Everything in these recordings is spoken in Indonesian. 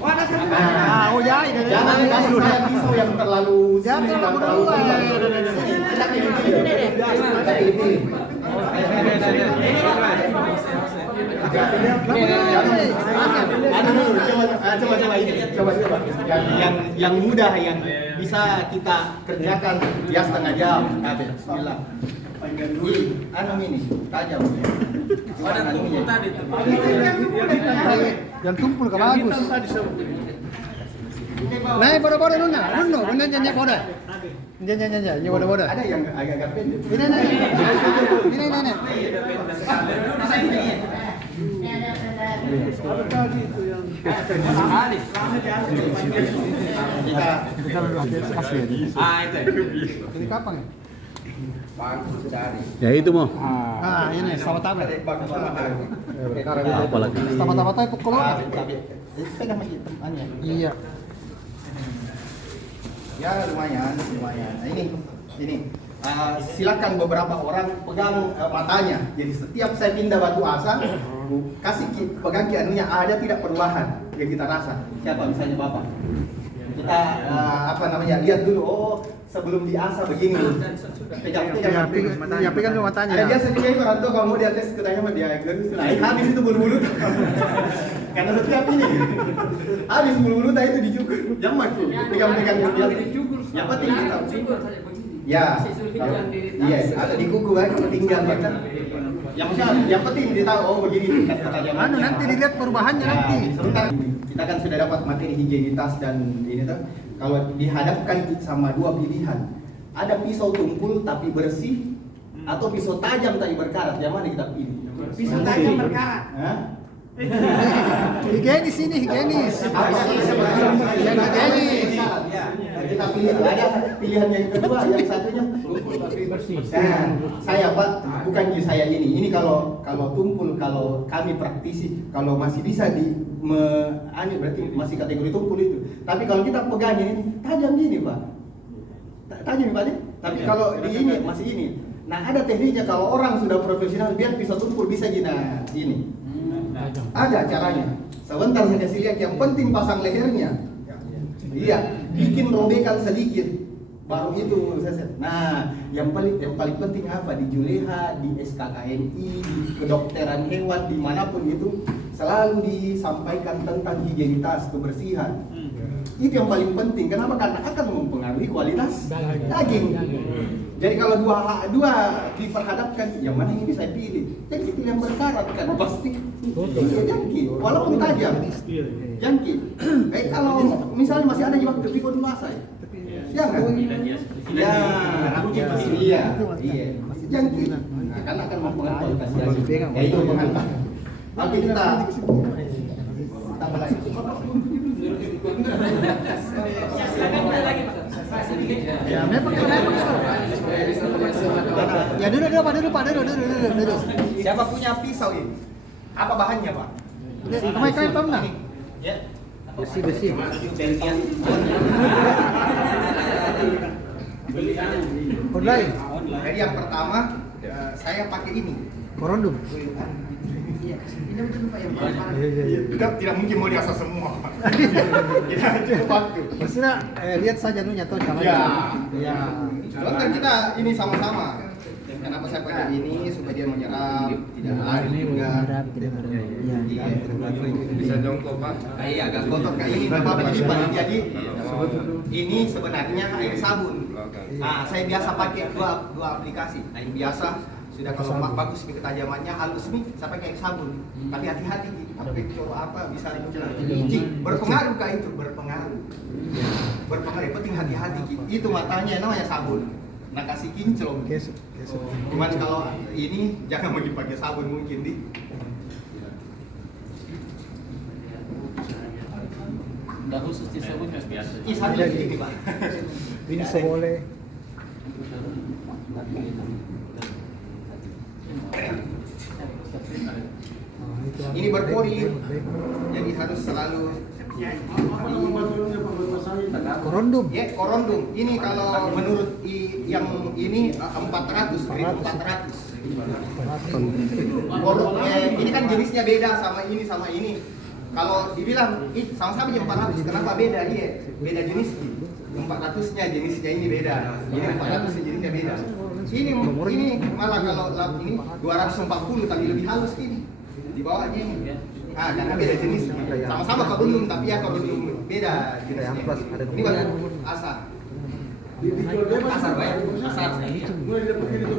Oh ya, jangan kasih saya pisau yang terlalu jangan terlalu coba yang mudah yang bisa kita kerjakan ya setengah jam. Bismillah. Ini tajam. Ada tumpul tadi tuh. yang tumpul ke bagus. Nah, bodoh-bodoh nuna, bener nyanyi bodoh. Nyanyi bodoh-bodoh. Ada yang agak pendek. Ini. Kita kasih. Ini kapan ya? Ya itu mau. Ini sama-sama. Apalagi. Sama-sama itu keluar. Iya. Ya lumayan. Nah, ini. Silakan beberapa orang pegang matanya. Jadi setiap saya pindah batu asa, kasih pegang kianunya ada tidak perubahan yang kita rasa. Siapa misalnya Bapak? Kita lihat dulu. Oh, sebelum diasah begini. Pegang matanya. Ya pegang matanya. Ada biasa juga itu orang tua kalau mau dia tes ketanya sama dia habis itu bulu-bulu. Karena setiap ini habis bulu-bulu tadi itu dicukur. Jangan pegang dia. Yang penting kita ya, iya, atau di kuku kan kalau tinggal baca. Yang penting dia tahu oh begini kata-kata nanti dilihat perubahannya nanti. Sebentar kita kan sudah dapat materi higienitas dan ini tuh. Kalau dihadapkan sama dua pilihan, ada pisau tumpul tapi bersih atau pisau tajam tapi berkarat, yang mana kita pilih? Pisau tajam berkarat. Higienis ini, higienis. Yang higienis. Kita pilih, ada pilihan yang kedua, yang satunya bersih. Nah, saya Pak, bukan di saya ini. Ini kalau tumpul, kalau kami praktisi, kalau masih bisa berarti masih kategori tumpul itu. Tapi kalau kita pegang ini tajam gini Pak. Tajam Pak. Tapi kalau di ini masih ini. Nah, ada tekniknya kalau orang sudah profesional biar pisau tumpul bisa ini. Ada caranya. Sebentar saya kasih lihat, yang penting pasang lehernya. Iya, bikin robekan sedikit. Baru itu selesai. Nah, yang paling penting apa? Di Juleha, di SKKNI, di kedokteran hewan, dimanapun itu selalu disampaikan tentang higienitas, kebersihan. Itu yang paling penting. Kenapa? Karena akan mempengaruhi kualitas daging. Jadi kalau dua diperhadapkan, yang mana ini saya pilih? Jadi pilih yang berkarat kan pasti. Jangkit, walaupun tajam. Jangkit. Kalau misalnya masih ada waktu pikul dulu asai. Ya kan? Ya, iya. Jangkit. Karena akan mempengaruhi kualitas daging. Ya itu pengantar. Oke, kita tambah lagi. Ya, memang. Ya duduk Pak. Siapa punya pisau ini? Apa bahannya Pak? Kemarin tahu nggak? Ya. Besi. Online. Jadi yang pertama saya pakai ini. Korondum. Ini mungkin Pak yang Iya. tidak mungkin mau diasah semua Pak. Tidak cukup waktu. Maksudnya lihat saja nunya toh caranya. Ya. Sebentar kita ini sama-sama. Kenapa saya pakai ini supaya dia menyerap, tidak lari juga. Iya. Bisa jongkok Pak. Iya, agak kotor kayak ini Bapak jadi ini sebenarnya air sabun. Nah, saya biasa pakai dua aplikasi. Nah, yang biasa sudah kalau bagus ketajamannya halus nih, saya pakai air sabun. Tapi hati-hati, tapi kalau apa bisa licin. Berpengaruh kah itu? Berpengaruh. Yang penting hati-hati. Itu matanya namanya sabun. Nah, kasih kinclong. Cuman kalau ini jangan mau dipakai sabun mungkin di. Enggak khusus di sabun mas biasa. Sabun ini Pak. Ini boleh. Ini berpori, jadi harus selalu korondum. Ya, korondum. Ini kalau menurut yang ini 400. Ini kan jenisnya beda sama ini. Kalau dibilang sama-sama jam 400, kenapa beda? Iya, beda jenis. 400-nya jenisnya ini beda. Ini 400 jenisnya beda. Ini malah kalau lap ini 240 tapi lebih halus ini. Di bawahnya ini. Ah, karena beda jenis. Sama-sama kerudung tapi ya kerudung beda jenisnya. Ini batu asar. Asar baik. Asar.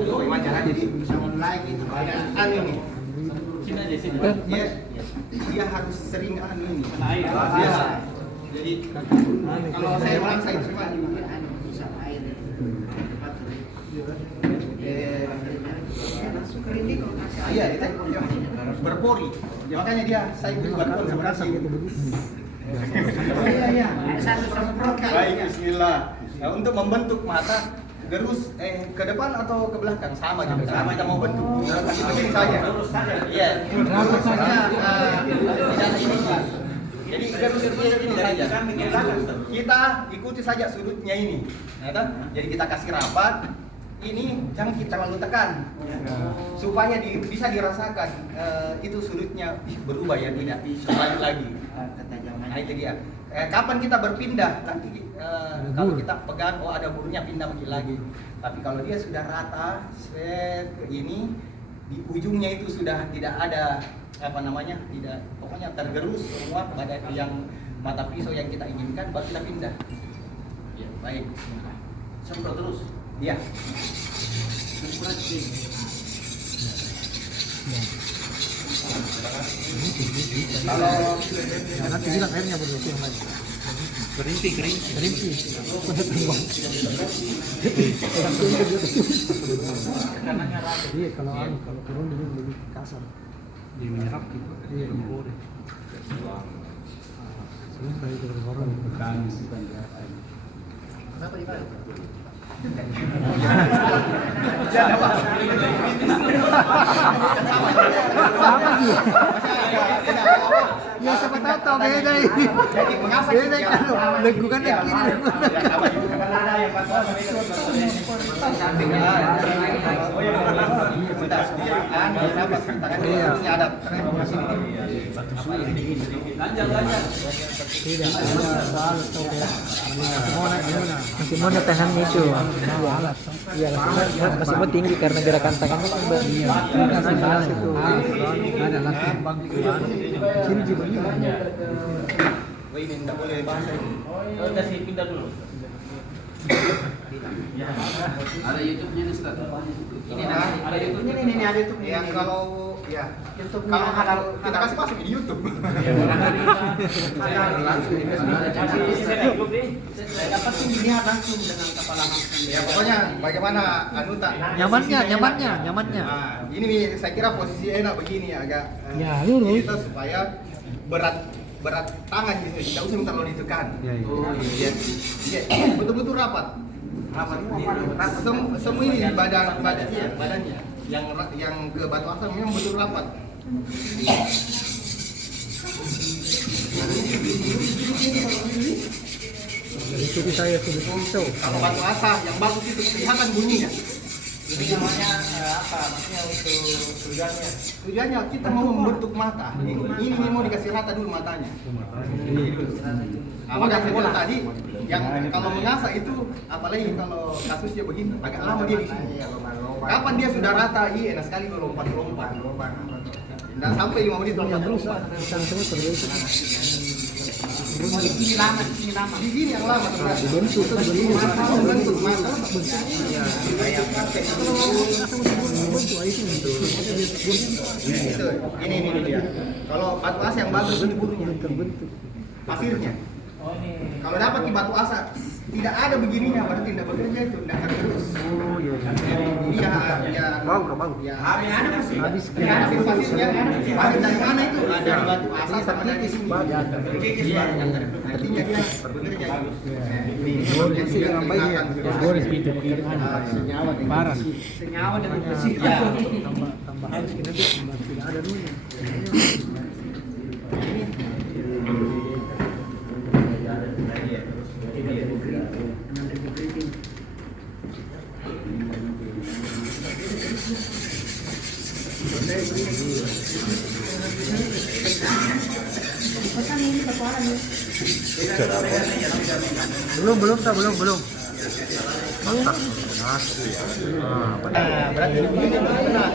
Oh, macam aja jadi bisa online itu. Ada ini. Sini aja sini. Dia harus sering ini. Dia. Jadi kalau saya bilang saya terima juga. Iya, itu berpori. Ya, makanya dia saya buat seperti itu. Iya. Baik, bismillah. Nah, untuk membentuk mata gerus ke depan atau ke belakang sama juga. Sama kita mau bentuk. Kasih begini saja. Iya. Gerusnya tidak ini. Jadi gerus ini saja. Kita ikuti saja sudutnya ini. Ya kan? Jadi kita kasih rapat. Ini jangan kita terlalu tekan supaya bisa dirasakan itu sudutnya berubah ya tidak lanjut lagi. Nah itu dia. Kapan kita berpindah nanti kalau kita pegang ada burunya pindah mungkin lagi. Tapi kalau dia sudah rata set ke ini di ujungnya itu sudah tidak ada tidak pokoknya tergerus semua pada yang mata pisau yang kita inginkan baru kita pindah. Ya, baik. Semprot terus. Iya. Kalau nanti bilang airnya berarti yang lain. Berhenti. Iya, kalau turun dia lebih kasar. Dia menyerap gitu. Iya, berpori. Sebentar itu berpori. Bukan biasa. Kenapa dibalik? Ya siapa tahu beda ini. Beda kan lengkungan yang kiri. Masih mau tahan itu. Iya, masih mau tinggi karena gerakan tangannya kan masih balas itu. Ada langsung bangkuan. Sini juga ini. ini tidak boleh bahasa ini. Udah sih pindah dulu. Ada YouTube-nya nih, Ustaz. Ini ada YouTube-nya ini ada YouTube. Ya kalau ya YouTube kalau ada kita kasih masuk di YouTube. Dapat sih dilihat langsung dengan kepala langsung. Ya pokoknya bagaimana anuta Nyamannya. Nah, ini saya kira posisi enak begini agak Ya, lurus. kita supaya berat tangan gitu, tidak usah terlalu ditekan. Iya. Betul-betul rapat. Semua ini badannya yang ke batu asam memang betul rapat. Itu saya sudah pisau. Kalau batu asam yang bagus itu kelihatan bunyinya. Ini namanya apa? Maksudnya untuk tujuannya kita mau membentuk mata. Ini mau dikasih rata dulu matanya. Ini dulu. Nah, makanya saya bilang tadi yang kalau mengasah itu apalagi kalau kasusnya begini agak lama dia di sini. Kapan dia sudah rata, iya enak sekali lompat. Dan sampai 5 menit lompat. Ini lama. Di sini yang lama sebenarnya. Bentuk mata. Ini dia. Kalau batu asa yang bagus ini burunya terbentuk. Pasirnya. Kalau dapat di batu asa tidak ada begininya, berarti tidak bekerja itu, tidak akan terus. Oh iya. Ya. Bang. Ya. Habis pasirnya. Pasir dari mana itu? Dari batu asa sama dari sini. Artinya dia bekerja. Ini sih yang baik. Boris itu senyawa parah. Senyawa dengan bersih. Ya. Tambahan tidak ada dulu. Belum, belum. Nah, berarti ini benar.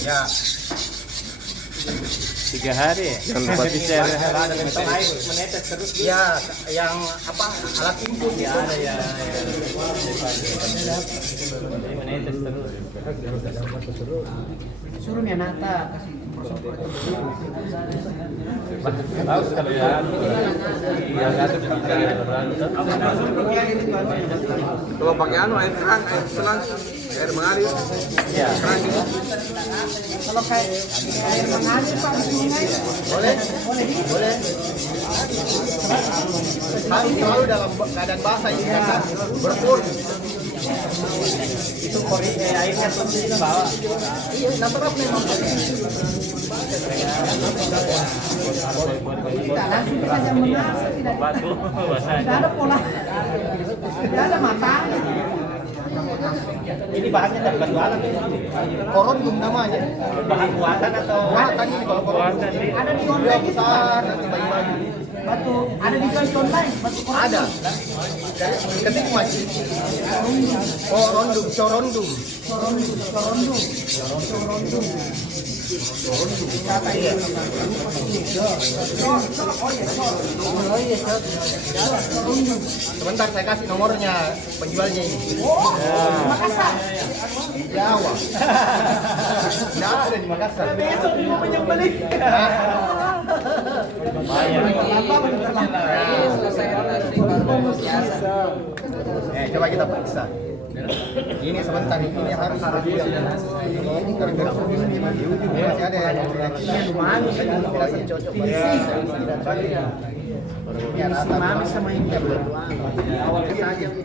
Ya. 3 hari. Jangan lupa di-share. Menetes terus. Ya, yang apa? Alat input ya ada ya. Menetes terus. Suruh Nata kasih Tahu kalau ya. Yang satu Kalau pakai air kerang, air selang, air mengalir. Ya. kalau kayak air mengalir Pak di sungai Boleh. Harus selalu dalam keadaan basah ini kan berpur. Itu airnya tuh di bawah. Iya, natural memang. kita langsung saja mengalir tidak ada pola tidak ada matanya. Ini bahannya dari batu alam ini. Korondum namanya. Bahan buatan atau buatan ini kalau korondum. Ada di online itu Besar nanti bayi-bayi. batu ada di online batu koran. Ada. Ketik mas. Korondum, corondum. Sebentar saya kasih nomornya penjualnya ini. Makassar. Di Jawa. Tidak ada di Makassar. Besok dia mau menyembelih. Coba kita periksa. Ini sebentar ini harus ini gara-gara ini masih ada yang lumayan dirasa cocok. Ini rata sama ini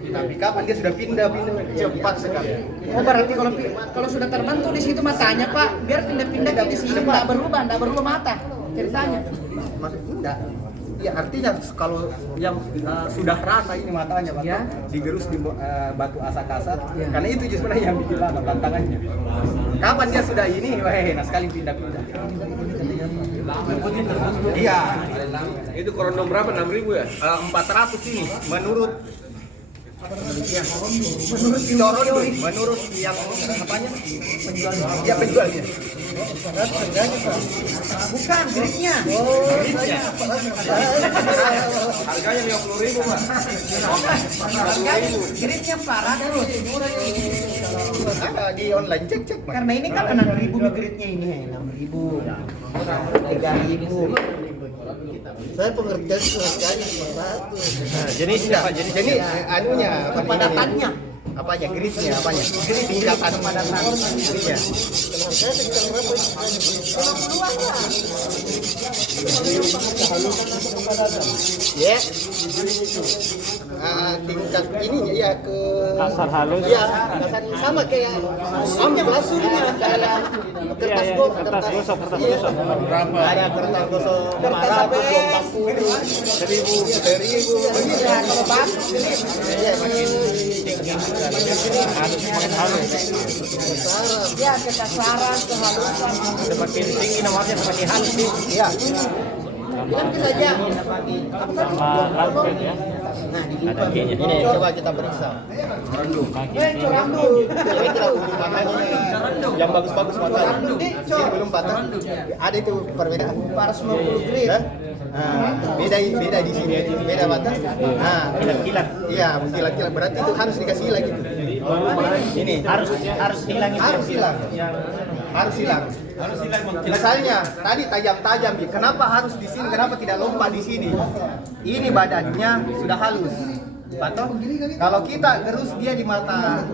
tapi kapan dia sudah pindah cepat sekali. Oh berarti kalau sudah terbentuk di situ matanya Pak, biar pindah-pindah di sini enggak berubah mata ceritanya. Maksudnya enggak. Ya artinya kalau yang sudah rata ini matanya Pak, Ya. digerus di batu asa kasar. Ya. Karena itu justru yang bikin lama tantangannya. Kapan dia sudah ini, nah sekali pindah-pindah. Iya. Itu korondom berapa? 6.000 ya? 400 ini menurut menurut yang apanya penjualnya. Bukan gripnya. Harganya 50.000 Pak. Gripnya parah terus. Ada di online cek Mas. Karena ini kan 6.000 gridnya ini 6.000, 3.000. Saya pengertian sekali satu. Jenisnya Pak, Jadi anunya Kepadatannya. apanya gridnya apanya tingkatan kepadatan gridnya ya tingkat ini ya ke kasar halus. ya kasar sama kayak glasurnya kayak kertas kertas gosok. berapa ada kertas gosok kertas apa 1.000 Kalau bagus ya kekasaran, kehalusan. Semakin tinggi nomornya semakin halus sih. iya Bilang saja. Sama lampet ya. Nah, di Ada G-nya. ini coba kita periksa randum. kira-kira makanya yang bagus-bagus matanya ini belum patah ada itu perbedaan 450 grid. ya? Nah, beda di sini beda mata nah kilat iya kilat berarti itu harus dikasih lagi tuh ini harus hilang misalnya tadi tajam kenapa harus di sini kenapa tidak lompat di sini ini badannya sudah halus atau kalau kita gerus dia di mata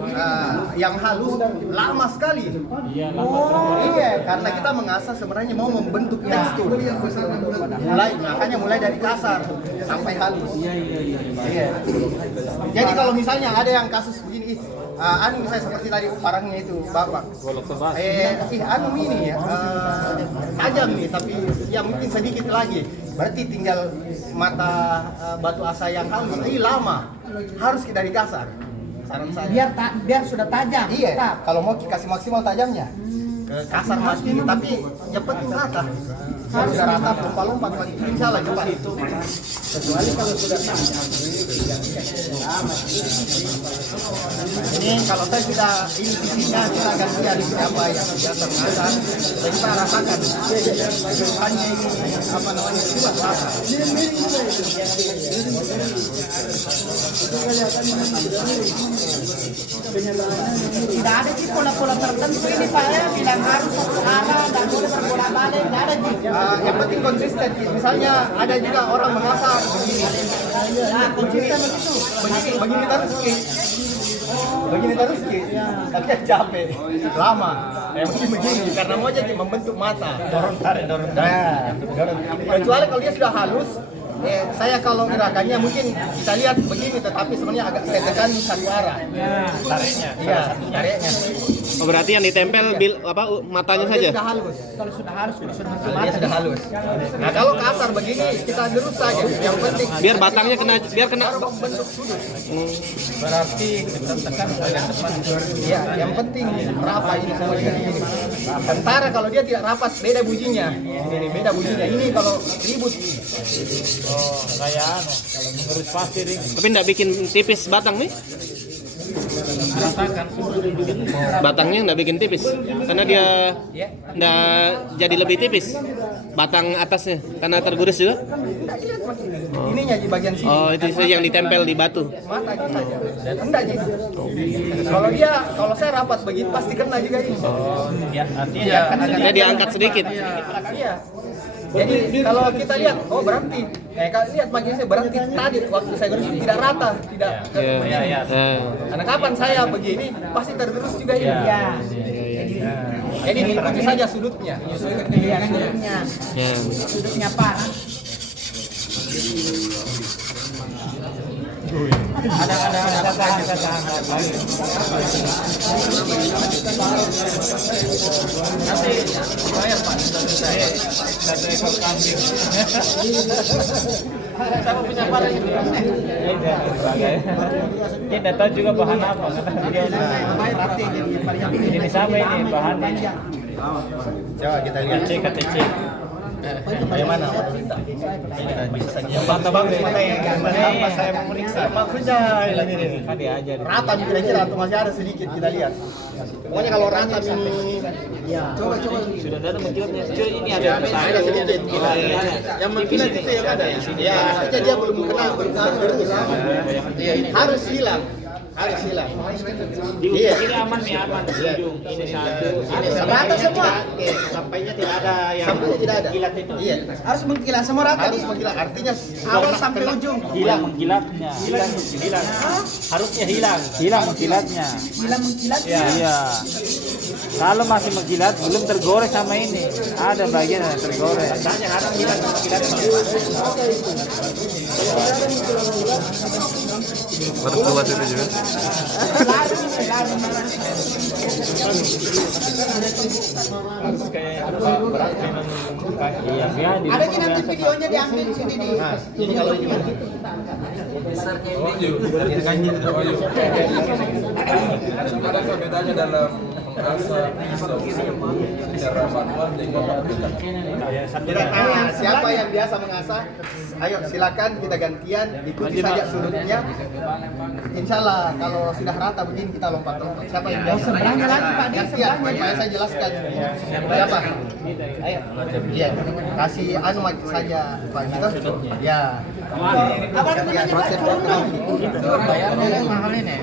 yang halus lama sekali. Iya, karena kita mengasah sebenarnya mau membentuk tekstur. Mulai dari kasar sampai halus. Iya. Jadi kalau misalnya ada yang kasus begini, misalnya seperti tadi barangnya itu Bapak. Anu ini ya, tajam nih, tapi ya mungkin sedikit lagi. Berarti tinggal mata batu asa yang halus, lama harus dari kasar saran saya. Biar sudah tajam. Iya, Tetap. kalau mau kasih maksimal tajamnya ke kasar masih, tapi yang penting rata. Kalau sudah rata lompat-lompat, insya Allah cepat. Kecuali kalau sudah tajam. Ini kalau saya sudah ini sisinya kita gantian siapa yang biasa mengasah, dan kita rasakan. Hanya ini apa namanya kuat rasa. Tidak ada sih pola-pola tertentu ini Pak ya, bilang harus satu arah dan boleh berbolak balik, tidak ada sih. Yang penting konsisten. Misalnya ada juga orang mengasah begini. Nah, konsisten begitu. Begini terus Ki. Begini terus Ki. Tapi capek. Lama. Yang penting begini karena mau jadi membentuk mata. Dorong tarik. Kecuali kalau dia sudah halus. Saya kalau gerakannya mungkin kita lihat begini, tetapi sebenarnya agak saya tekan satu arah. Tariknya. Iya, tariknya. Oh, berarti yang ditempel matanya Kalau saja. dia sudah halus. Kalau sudah harus sudah bentuk Dia mata. sudah halus. Nah kalau kasar begini kita gerus saja. Yang penting Biar batangnya kena baru membentuk sudut. Berarti kita tekan pada depan. Iya, yang penting rapat ini semua ini. Sementara kalau dia tidak rapat beda bunyinya. Ini beda bunyinya. Ini kalau ribut. Oh, kayak kalau menurut pasir ini. Tapi enggak bikin tipis batang nih? Batangnya enggak bikin tipis karena dia enggak jadi lebih tipis batang atasnya karena tergurus juga. Ininya di bagian sini. Oh, itu yang ditempel di batu. Mata aja saja. Enggak jadi. Kalau saya rapat begini pasti kena juga ini. Oh, ya artinya diangkat sedikit. Iya. Jadi kalau kita lihat, oh berarti, kalau lihat bagian saya berarti tadi waktu saya gerus tidak rata, tidak. Karena kapan saya begini pasti tergerus juga ini. Iya. Jadi ikuti saja sudutnya. Iya, sudutnya. Ya. Sudutnya Pak. Ada bahan-bahan lagi. Nanti bayar Pak. Satu ekor kambing. Siapa punya barang itu? Dia tidak tahu juga bahan apa. Ini sama ini bahannya. Coba kita lihat. KTC. Bagaimana? Yang bantah bang, apa saya memeriksa? Maksudnya ini. Kan diajar. Rata kira-kira atau masih ada sedikit kita lihat. Pokoknya kalau rata ini, coba. Sudah ada mengkilatnya. Ini ada sedikit. Yang mengkilat itu yang ada. Ya, artinya dia belum kena, harus hilang. Iya. Ini aman nih, aman. Ini satu. Rata semua. Sampainya tidak ada yang kilat itu. Iya. Harus mengkilat semua rata Harus nih. mengkilat. Artinya Awal sampai ujung. Hilang mengkilatnya. Hilang. Harusnya hilang. Hilang mengkilatnya. Hilang mengkilat. Iya. Kalau masih mengkilat belum tergores sama ini. Ada bagian yang tergores. Tanya harus hilang mengkilatnya. Berkuat itu juga. Ada di nanti videonya diambil di sini nih. ini kalau ini Ada bedanya dalam rasa siapa yang biasa mengasah, ayo silakan kita gantian, ikuti saja sudutnya. Insya Allah kalau sudah rata begini kita lompat-lompat. Siapa yang biasa? Sebelahnya lagi Pak, di Gantian, sebelahnya. supaya saya jelaskan. Siapa? Ayo. Iya, kasih anu saja Pak gitu. Ya. Apa namanya Pak? Corondong. Bayarnya mahal ini.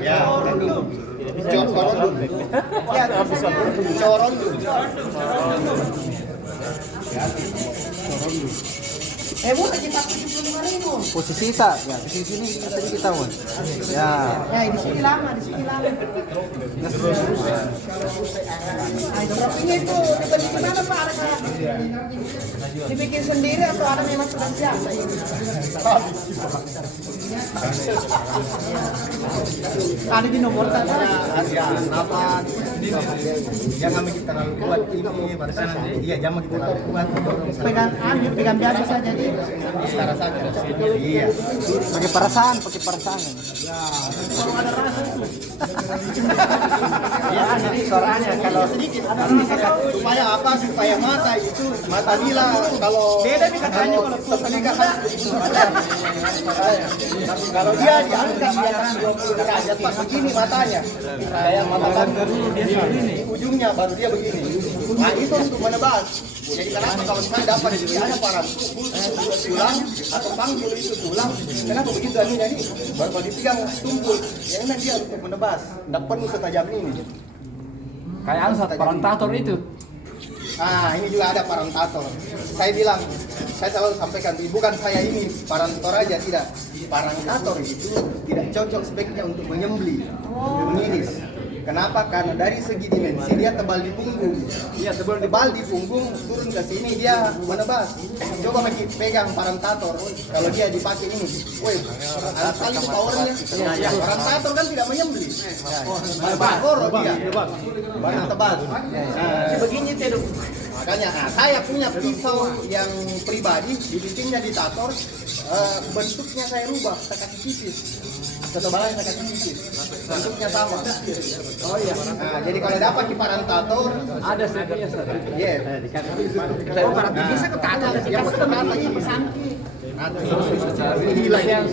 Ya. Corondong. Ya, tulisannya. Corondong. Murah kita 75.000. Posisi tak, ya di sini tadi kita tahu. Ya. Ya, di sini lama. Nah, itu rapinya itu dibeli di mana Pak? Ada dibikin sendiri atau ada memang sudah biasa ini? Ada di nomor tadi. Ya, apa? Jangan begitu terlalu kuat ini, iya jangan begitu terlalu kuat. Pegang biasa saja di. Setara saja. Iya. Pakai perasaan. Kalau ada rasa Ya, jadi suaranya kalau sedikit supaya apa? Supaya mata itu mata bila kalau beda bisa tanya kalau telinga kan kalau dia diangkat di atas 20 derajat pas begini matanya. Kayak mata kanker di ujungnya baru dia begini. Nah, itu untuk menebas. Jadi kenapa kalau misalnya dapat di ada parang tulang atau panggul itu tulang, kenapa begitu ini baru kalau dipegang tumpul, ya ini dia untuk menebas, tidak perlu setajam ini. Kayak alat parantator itu. Ah, ini juga ada parantator. Saya bilang, saya selalu sampaikan, bukan saya ini parantator aja, tidak. Parantator itu tidak cocok speknya untuk menyembelih, mengiris. Kenapa? Karena dari segi dimensi dia tebal di punggung. Dia tebal di punggung, turun ke sini dia menebas. Coba lagi pegang parantator. Kalau dia dipakai ini, woi, ada sekali powernya. Parantator kan tidak menyembelih. Bakoro dia, baru tebal. Begini tidak. Makanya, saya punya pisau yang pribadi, dibikinnya di tator, bentuknya saya rubah, saya kasih tipis. Ketebalannya saya kasih tipis, bentuknya sama. Oh iya. Nah, jadi kalau dapat di parantator Ada sebenarnya. iya. Oh, parantator bisa ke tator. Yang pertama ini sangki. Gila yang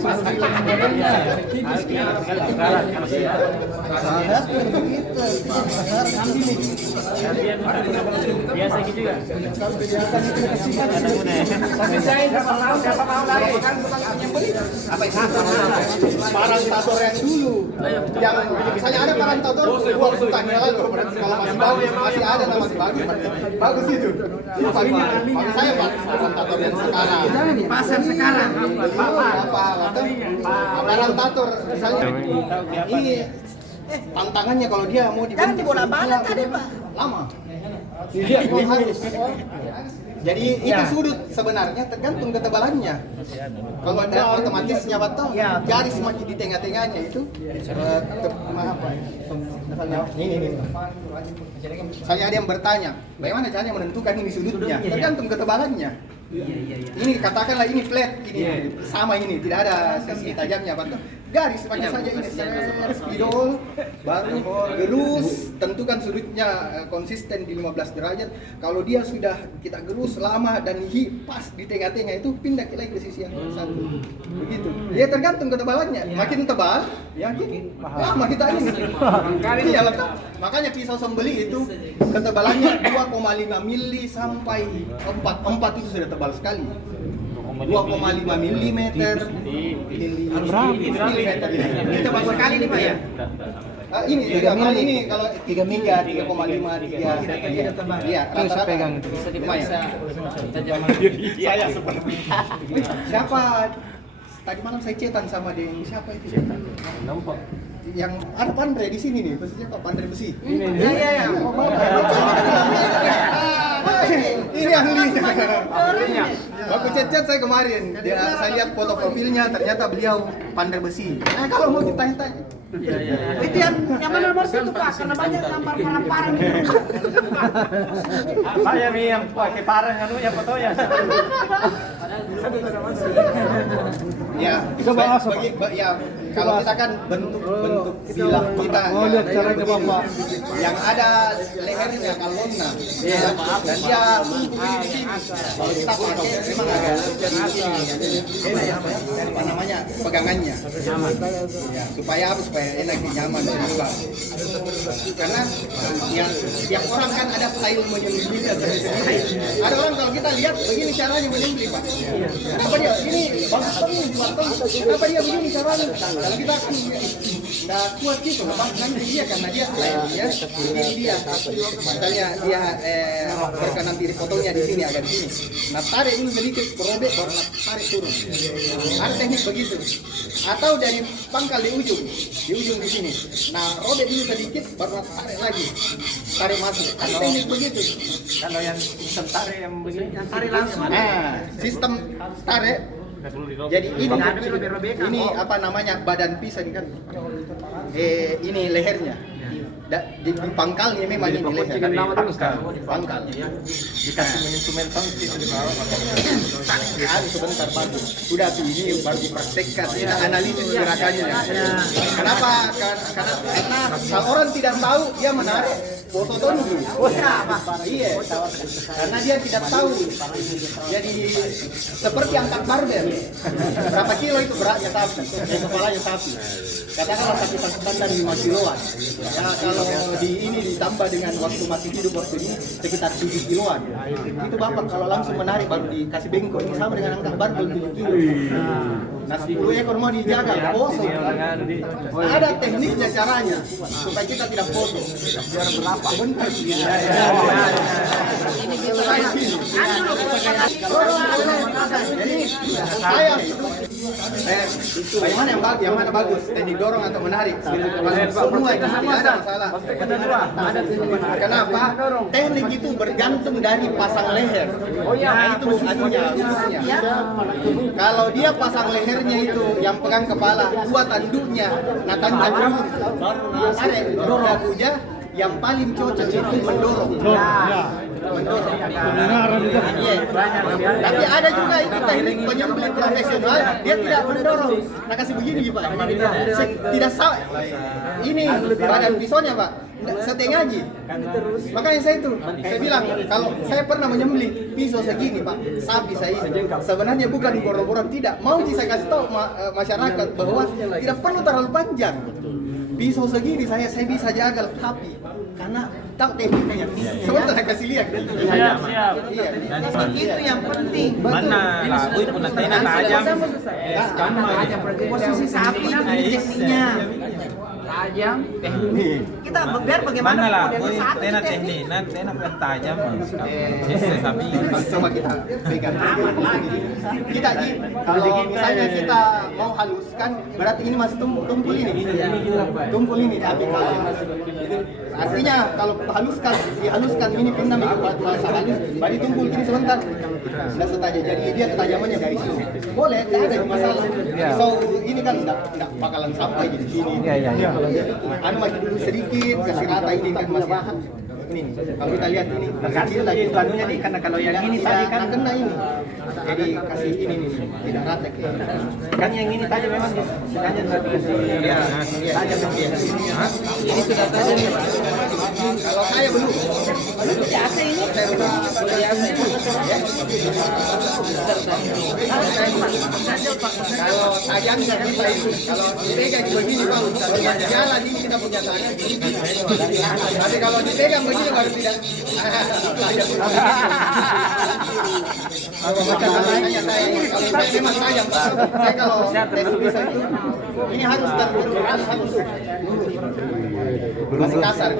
Biasa gitu juga. Tapi saya siapa mau lagi kan apa itu? Parantator yang dulu. Yang misalnya ada parantator 2 tahun yang lalu, kalau masih bagus, masih ada nama masih bagus. Bagus itu. Saya parantator yang sekarang. di pasar sekarang. Apa parantator misalnya ini tantangannya kalau dia mau Jangan dibolak-balik tadi, Pak. lama. Dia harus. Jadi itu sudut sebenarnya tergantung ketebalannya. Kalau ada otomatisnya batal, garis makin di tengah-tengahnya itu apa? Ini. Misalnya ada yang bertanya, bagaimana caranya menentukan ini sudutnya? Tergantung ketebalannya. Ini katakanlah ini flat, ini sama ini, tidak ada sisi tajamnya, batal. Garis pakai saja ini spidol, baru gerus, tentukan sudutnya konsisten di 15 derajat. Kalau dia sudah kita gerus lama dan pas di tengah-tengah itu pindah lagi ke sisi yang satu. Begitu. Dia tergantung ketebalannya. Makin tebal, ya lama kita ini. Iya, makanya pisau sembelih itu ketebalannya 2,5 mili sampai 4 itu sudah tebal sekali. 2,5 mm. Kita tebal sekali nih, Pak ya. Ini 3 kali ini kalau 3,5 3. Iya, rata-rata pegang itu. Saya seperti. Siapa? Tadi malam saya cetan sama dia, siapa itu? Nampak. Yang ada Pandre di sini nih, posisinya Pak Pandre besi. Iya. Ini ahlinya. Aku chat saya kemarin, saya lihat foto profilnya, ternyata beliau Pandai besi. Nah, kalau mau ditanya-tanya. Itu yang mana nomor itu, Pak? Karena banyak gambar parang-parang gitu. Saya nih yang pakai parang anunya fotonya. Ya, ya kalau kita kan bentuk bilah kita lihat caranya Bapak. Yang ada lehernya kalonna. Dan dia kalau kita pakai memang agak apa namanya pegangannya. Ya, supaya enak nyaman dan juga. Karena ya tiap orang kan ada style menyembelih. Ada orang kalau kita lihat begini caranya menyembelih, Pak. Kenapa dia ini bagus sekali, kenapa dia begini caranya? Kalau kita kan nggak kuat gitu, bahkan dia karena dia ini dia. Misalnya dia berkenan di fotonya di sini agak di sini. Nah tarik dulu sedikit, robek baru tarik turun. Ada teknik begitu. Atau dari pangkal di ujung di sini. Nah robek dulu sedikit, baru tarik lagi, tarik masuk. Ada teknik begitu. Kalau yang sistem tarik yang begini, Yang tarik langsung. Sistem tarik. Jadi ini apa namanya badan pisang kan? Ini lehernya. di pangkalnya memang ini leher. Di pangkal. Dikasih instrumental di bawah. Sebentar baru. Sudah ini baru dipraktekkan. Kita analisis gerakannya. Kenapa? Karena orang tidak tahu dia menarik foto dulu. Iya. Karena dia tidak tahu. Jadi seperti angkat barbel. Berapa kilo itu beratnya sapi? Kepalanya sapi. Katakanlah sapi standar 5 kiloan. Ya kalau ini ditambah dengan waktu masih hidup waktu ini sekitar 7 kiloan. Itu Bapak kalau langsung menarik baru dikasih bengkok ini sama dengan angkat barbel 7 kilo. Nah 10 ekor mau dijaga kosong. Ada tekniknya caranya supaya kita tidak foto. Biar berapa bentar. Ini kita jadi saya yang mana bagus teknik dorong atau menarik semua itu tidak ada masalah. Kenapa teknik itu bergantung dari pasang leher. Nah itu anunya urusnya. Kalau dia pasang lehernya itu yang pegang kepala dua tanduknya nah tancap dulu baru tarik dorong aja yang paling cocok itu mendorong. Mendorong. Iya. Tapi ada juga itu teknik penyembelih profesional, dia tidak mendorong. Nah kasih begini Pak. Tidak salah. Ini badan pisaunya Pak. Setengah aja. Makanya saya bilang kalau saya pernah menyembelih pisau segini Pak, sapi saya sebenarnya bukan boro-boro tidak. Mau saya kasih tahu masyarakat bahwa tidak perlu terlalu panjang. Pisau segini saya bisa jaga tapi karena tahu tekniknya. Sebentar saya kasih lihat. Siap. Iya. Itu yang penting. Mana lagu itu nanti tajam. Posisi sapi itu tekniknya. Tajam teknik. Kita biar bagaimana Mana lah, model sapi tena teknik. teknik, nanti tena bukan tajam. Sapi. Coba kita pegang. Kita kalau misalnya kita mau haluskan, berarti ini masih tumpul ini. Tumpul ini, tapi kalau artinya kalau dihaluskan ini pindah ke bahasa halus, baru tumpul ini sebentar. Sudah setajam, jadi dia ketajamannya dari sini. Boleh, tidak ada masalah. So ini kan tidak bakalan sampai di sini. Anu maju dulu sedikit, kasih rata ini kan masih ini. Kalau kita lihat ini kecil lagi itu anunya nih karena kalau yang ini tadi kan kena ini. Jadi kasih ini nih tidak rata kan yang ini tadi memang sengaja kasih tajam dia. Ini sudah tajam ya Pak. Kalau saya belum. Biasa ini. Kalau tajamnya kita itu kalau dipegang begini Pak, kalau jalan ini kita punya tajam. Tapi kalau dipegang begini baru tidak. Kalau memang tajam, saya kalau tes bisa itu ini harus masih kasar.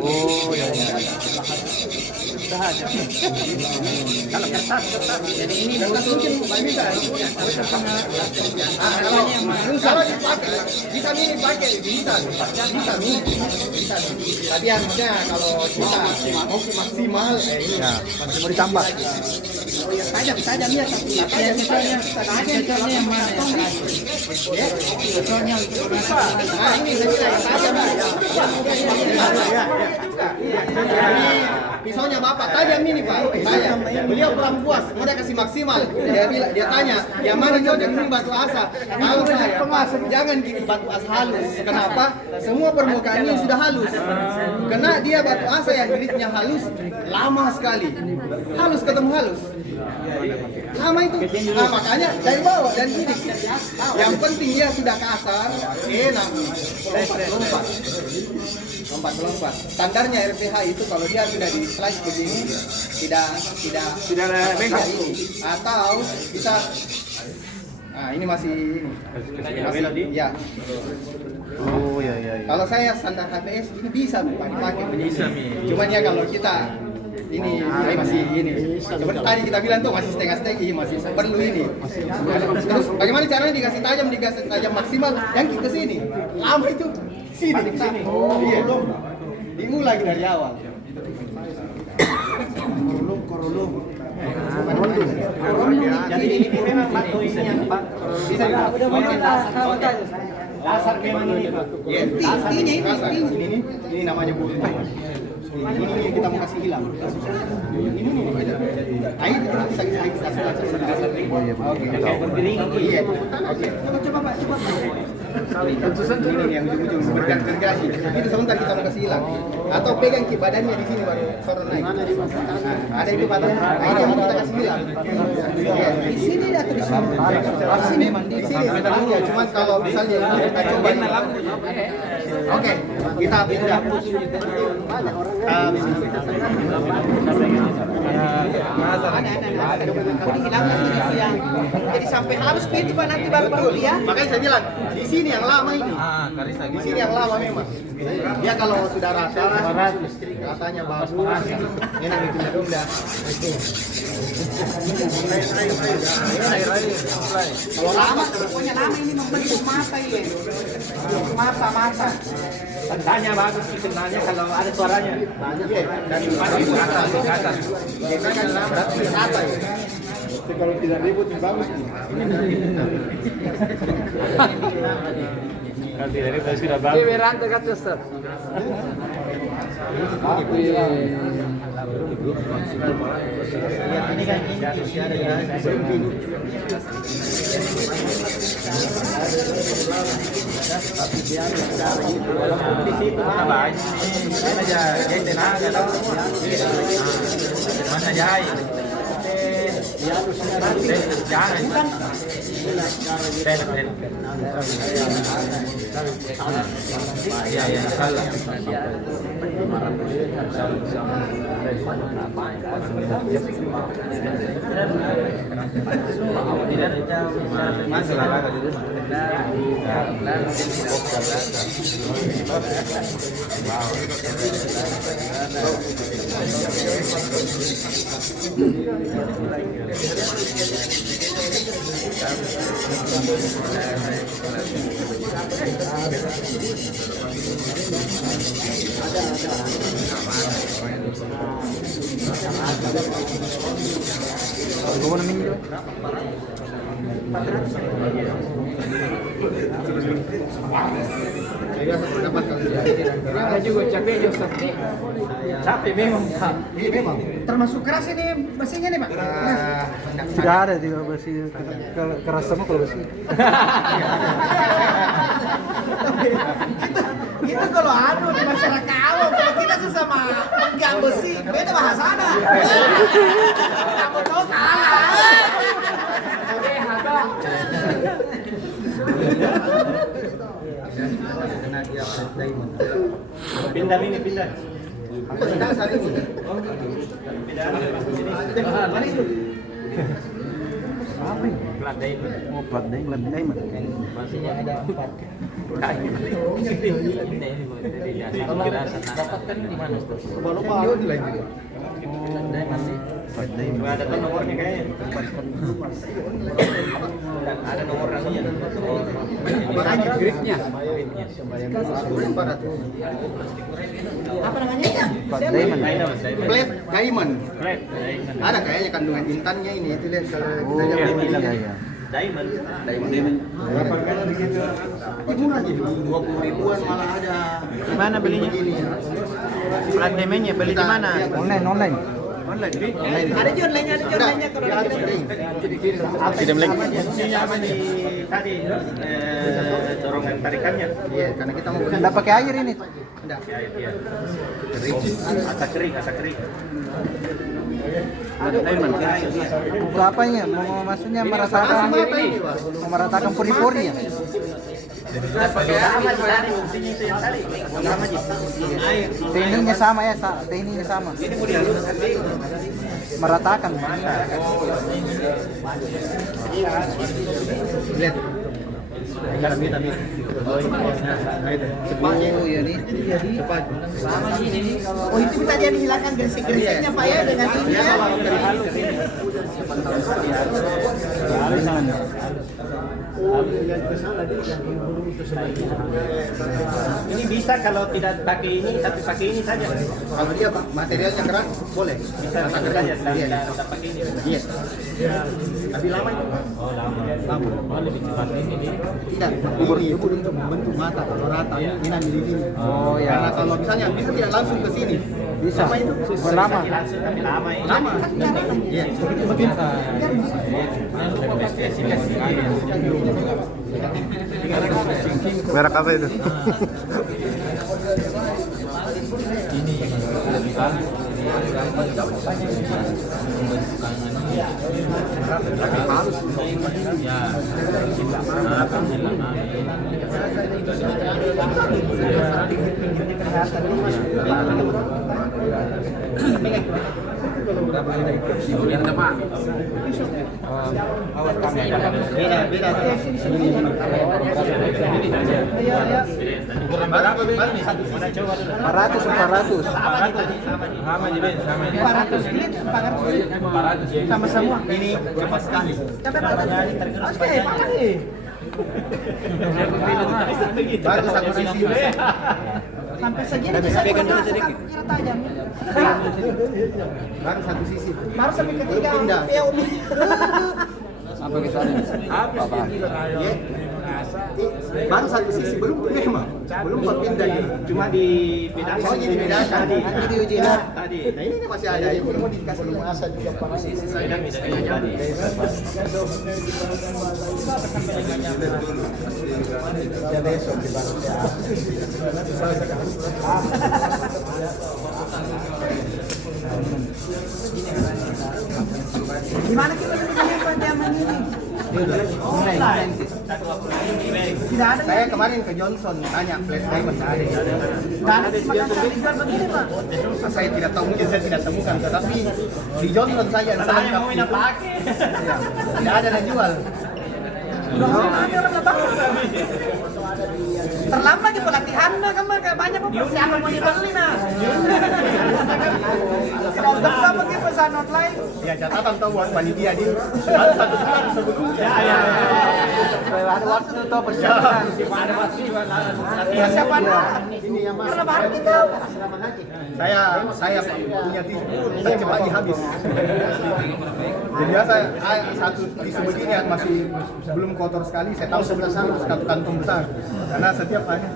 Oh ya. Kalau kertas, jadi ini kertas mungkin nggak bisa. Kalau dipakai, bisa mini pakai, bisa mini. Tapi harusnya kalau kita mau maksimal, ini mau ditambah. Tajam ya, tajam yang mana? Nah ini saya tajam ya. Pisaunya Bapak tajam ini Pak. Tajam. Beliau kurang puas, mau dia kasih maksimal. Dia tanya, yang mana cocok ini batu asa? Kalau saya Pak, jangan gini batu asa halus. Kenapa? Semua permukaan ini sudah halus. Karena dia batu asa yang gritnya halus, lama sekali. Halus ketemu halus. Lama itu. Nah makanya dari bawah dan sini. Yang penting dia sudah kasar, enak. Lompat. Standarnya RPH itu kalau dia sudah di slice begini tidak bengkok atau bisa ini masih ya. Oh ya. Kalau saya standar HTS ini bisa dipakai. Bisa cuman ya kalau kita ini masih ini. Seperti tadi kita bilang tuh masih setengah-setengah, masih perlu ini. Terus bagaimana caranya dikasih tajam maksimal yang ke sini. Lama itu sini. Oh iya. Dimulai dari awal. Korolum. Jadi ini memang batu isinya Pak. Bisa Dasar memang ini, Pak. Iya. Dasar. Ini namanya bulu. Ini kita mau kasih hilang. Ini. Ayo kita kasih dasar. Oke. Iya. Oke. Coba Pak, coba. Ini yang ujung-ujung bergergasi. Itu sebentar kita mau kasih hilang. Atau pegang ki badannya di sini baru turun naik. Ada itu batas. Ini yang mau kita kasih hilang. Di sini dah tuh di sini. Di sini. Ya, cuma kalau misalnya kita coba. Oke, kita pindah. Jadi sampai halus itu Pak nanti baru ya. Makanya saya bilang di sini yang lama ini. Di sini yang lama memang. Ya kalau sudah rata, ratanya bagus. Enak bikin domba. Kalau lama, Pokoknya lama ini membentuk mata ini. Mata. tandanya bagus, signalnya kalau ada suaranya. Iya, dan itu atas. Biasanya berarti rata ya. Kalau tidak ribut yang bagus nih. Kalau tidak ribut sudah bagus. Beranta kata Ustaz. Ini kan ada ya, tapi dia di situ apa aja yang tenaga tahu mana jahit dia jangan ya salah masalah di rumah. Kau nak minjem? Ada juga capek aja Ustaz. Capek memang. Ini memang Termasuk keras ini besinya nih Pak. Tidak ada juga besi keras sama kalau besi. Itu kalau anu di masyarakat awam, kalau kita sesama enggak besi, beda bahasana. Kamu tahu kalah. pindah ini pindah. Apa sedang saat ini? Mana itu? Apa ini? Oh, plat diamond. Masihnya ada 4. Dapatkan di mana? Lupa di lain juga. Ada kan nomornya kayaknya. Ada nomor rasanya. Makanya gripnya. Apa namanya? Plat diamond. Plate diamond. Ada kayaknya kandungan intannya ini itu lihat kalau kita jawab Iya. Diamond. Berapa kali begitu? Murah aja 20 ribuan malah ada. Di mana belinya? Plat diamondnya beli di mana? Online. Ada juga online-nya kalau ada Tidak melek. Fungsinya apa nih tadi? Dorongan tarikannya. Iya, karena kita mau Tidak pakai air ini. Enggak. Iya. Asa kering. Berapanya? Mau maksudnya meratakan pori-porinya. Tekniknya sama ya, tekniknya sama. Meratakan. Lihat. Kami. Cepatnya ya nih. Cepat. Oh itu bisa dia dihilangkan gresik-gresiknya Pak ya dengan ini ya. Ini bisa bisa kalau tidak pakai ini, tapi pakai ini saja. Kalau dia Pak, materialnya keras, boleh. Bisa Kata saja, keras, iya. tidak pakai ini. Iya. Tapi lama itu. Oh lama. Oh lebih cepat ini dia. Tidak, ini untuk membentuk mata kalau rata ini nanti di sini. Oh ya. Karena kalau misalnya bisa tidak langsung ke sini. Bisa. Lama itu. Berlama. Langsung tapi lama ini. Lama. Iya. Merek apa itu? Beda. Berapa ini? Mana coba dulu. 400. Sama juga, sama. 400 duit, 400 sama semua. Ini cepat sekali. Sampai 400. Oke, makasih. Baru satu sisi. Sampai segini bisa kira tajam. Baru satu sisi. Baru sampai ketiga. Pindah. Ya, Umi. Apa kita? Apa Pak? Iya. Baru satu sisi, belum memang. Belum berpindah gitu. Cuma dibedakan. Oh, jadi dibedakan. Nanti diuji lah. Tadi. Nah ini masih ada, ini belum mau dikasih masa juga Pak. Tadi. Ya besok dibalas. Gimana kita bisa panjaman ini? Tidak ada. Saya kemarin ke Johnson tanya flash diamond ada. Tidak ada di Makassar dijual begini, Pak. Saya tidak tahu, mungkin saya tidak temukan, tetapi di Johnson saja yang selengkap itu. Ya, tidak ada yang jual. Ada orang lebaran. Terlambat di pelatihan nah, kamu banyak persiapan mau dibeli nah. Tidak usah pakai pesan online. Ya catatan tahu buat panitia di satu bulan sebelumnya. Ada waktu tuh persiapan. Persiapan Ini yang karena baru kita. saya punya tisu tak cepat habis. Jadi biasa satu tisu begini masih belum kotor sekali. Saya tahu sebelah sana satu kantong besar. Karena setiap hari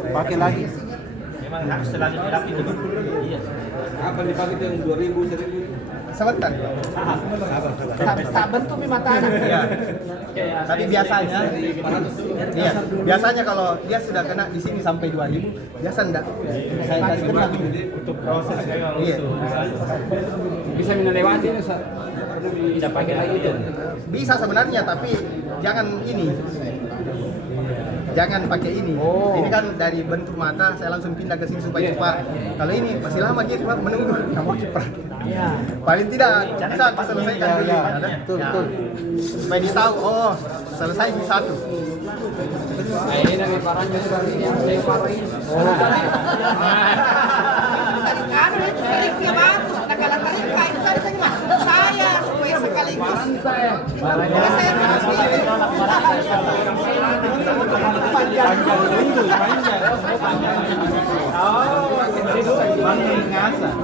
Pakai lagi. Memang harus selalu dirapi dulu. Iya. Apa dipakai yang 2000 1000? sebentar. Tak bentuk mata anak. Iya. Tapi biasanya, iya, biasanya kalau dia sudah kena di sini sampai 2000, biasa enggak. Saya tadi kena Untuk proses Iya. Bisa melewati tidak pakai lagi itu. Bisa sebenarnya, tapi jangan ini. Jangan pakai ini. Oh. Ini kan dari bentuk mata, saya langsung pindah ke sini supaya cepat. Kalau ini masih lama gitu, Pak, menunggu. Kamu cepat. Iya. Paling tidak bisa diselesaikan dulu. Iya, Ada? betul, betul. Supaya dia tahu, oh selesai di satu. Ini dari parahnya sekali yang saya parahin. Kan tarifnya bagus, nah kalau tarif lain tarifnya masuk saya supaya sekaligus. Saya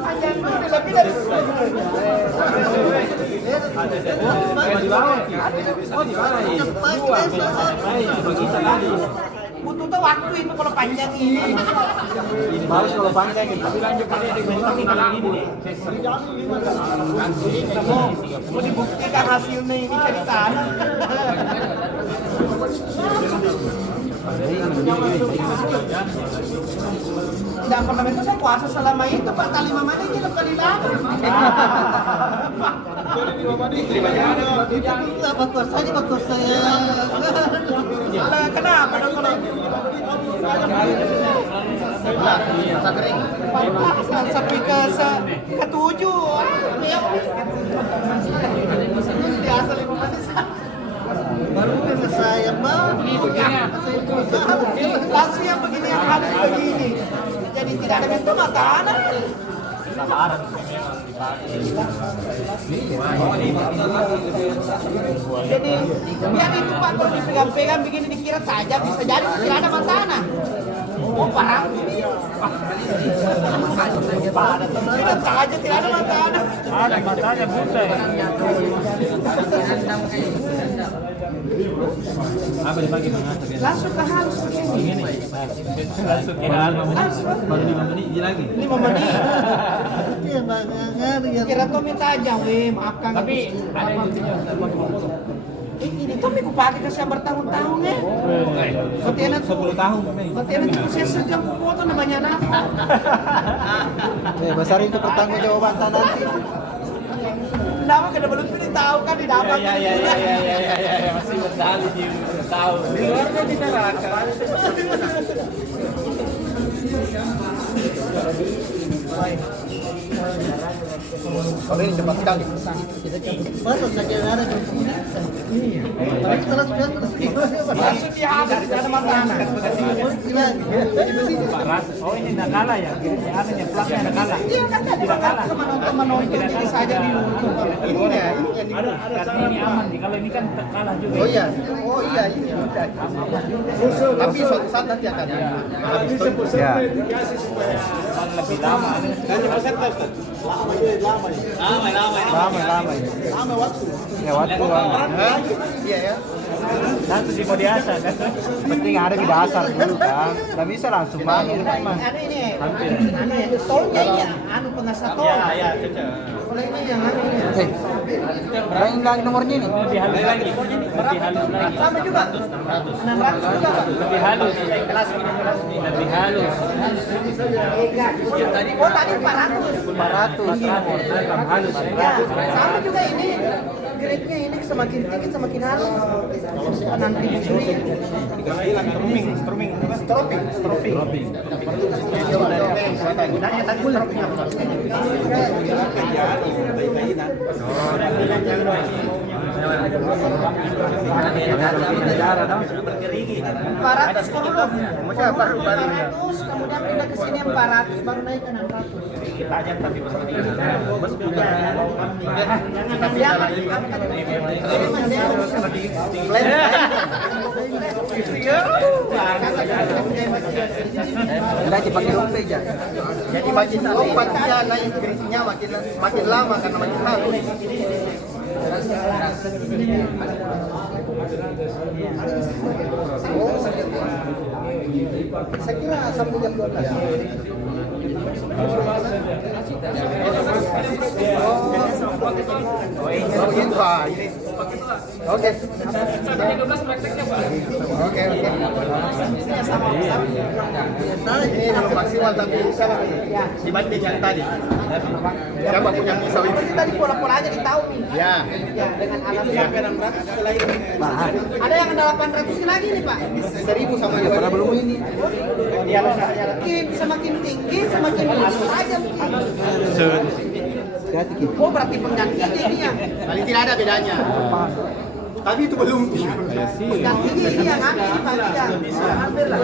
panjang dulu lebih dari butuh tuh waktu itu kalau panjang ini. Harus kalau panjang gitu. Tapi lanjut kali ini. Mau dibuktikan hasilnya ini cerita. Dan pernah itu saya puasa selama itu Pak, kali mamanya ini kali lama. Itu dulu bakor saya, bakor saya. Kenapa dong kalau Rasa kering. sampai ke-7 biasa 5 menit baru kena saya bang langsung yang begini yang habis begini jadi tidak ada bentuk makanan jadi biar itu Pak kalau dipegang-pegang begini dikira saja bisa jadi tidak ada makanan oh parah ini Tidak saja tidak ada mata ada. Ada matanya buta ya. Apa dibagi mengatur ya? Langsung ke halus begini. Langsung ke halus. Baru 5 menit dia lagi. 5 menit. Iya bang, kira kau minta aja, weh maafkan. Tapi ada yang foto. Ini tuh aku pakai ke saya bertahun-tahun ya. Kotiana tuh 10 tahun. Kotiana tuh saya sejam foto namanya anak. Besar itu pertanggung jawaban nanti. Kenapa kita belum pilih tahu kan di dapat. Ya masih berdali di tahu. Di luarnya di neraka. Kalau ini cepat sekali. Masuk saja ada. Tapi kita langsung dihabis ada makanan. Oh ini nakala ya? Ini anunya plasnya nakala. Iya kan tidak kalah teman-teman nonton ini saja di YouTube. Ini ya, ini yang di Karena ini aman nih. Kalau ini kan kalah juga. Oh iya, ini udah. Tapi suatu saat nanti akan habis itu. Ya. Lebih lama. Lama. Lama waktu. Ya waktu lama. Iya ya. Nanti di mau diasa kan? Penting ada di dasar dulu kan. Nggak bisa langsung main memang. Ada ini. Anu ya, tolnya ini anu pengasah tol. Iya, cocok. Kalau ini yang anu ini. Berapa lagi nomornya nih? Lebih halus lagi. Lebih halus lagi. Sama juga. 600 juga Pak. Lebih halus. Lebih halus. Oh tadi 400. 400. Halus. Ya, sama juga ini. Grade-nya ini semakin tinggi semakin halus. Nanti dicuri. Stropping. Empat ratus dulu. Baru 400, kemudian pindah ke sini 400, baru naik ke 600. Udah dipakai dompet aja. Jadi makin lompat dia naik grade-nya makin lama karena makin halus. Saya kira sampai jam 12. Oh gitu Pak, ini. Oke. Oke. Ini belum maksimal tapi dibanding yang tadi. Siapa punya pisau itu? Tadi pola-pola aja ditahu nih. Ya. Ya, dengan alat ada yang ada 800 lagi nih Pak. 1000 sama dia. Pada belum ini. Semakin tinggi semakin tajam. Hati-hati. Oh berarti penggantinya ini ya. Paling tidak ada bedanya. Tapi itu belum. Penggantinya ini yang aneh Pak. Ya. Hampir lah.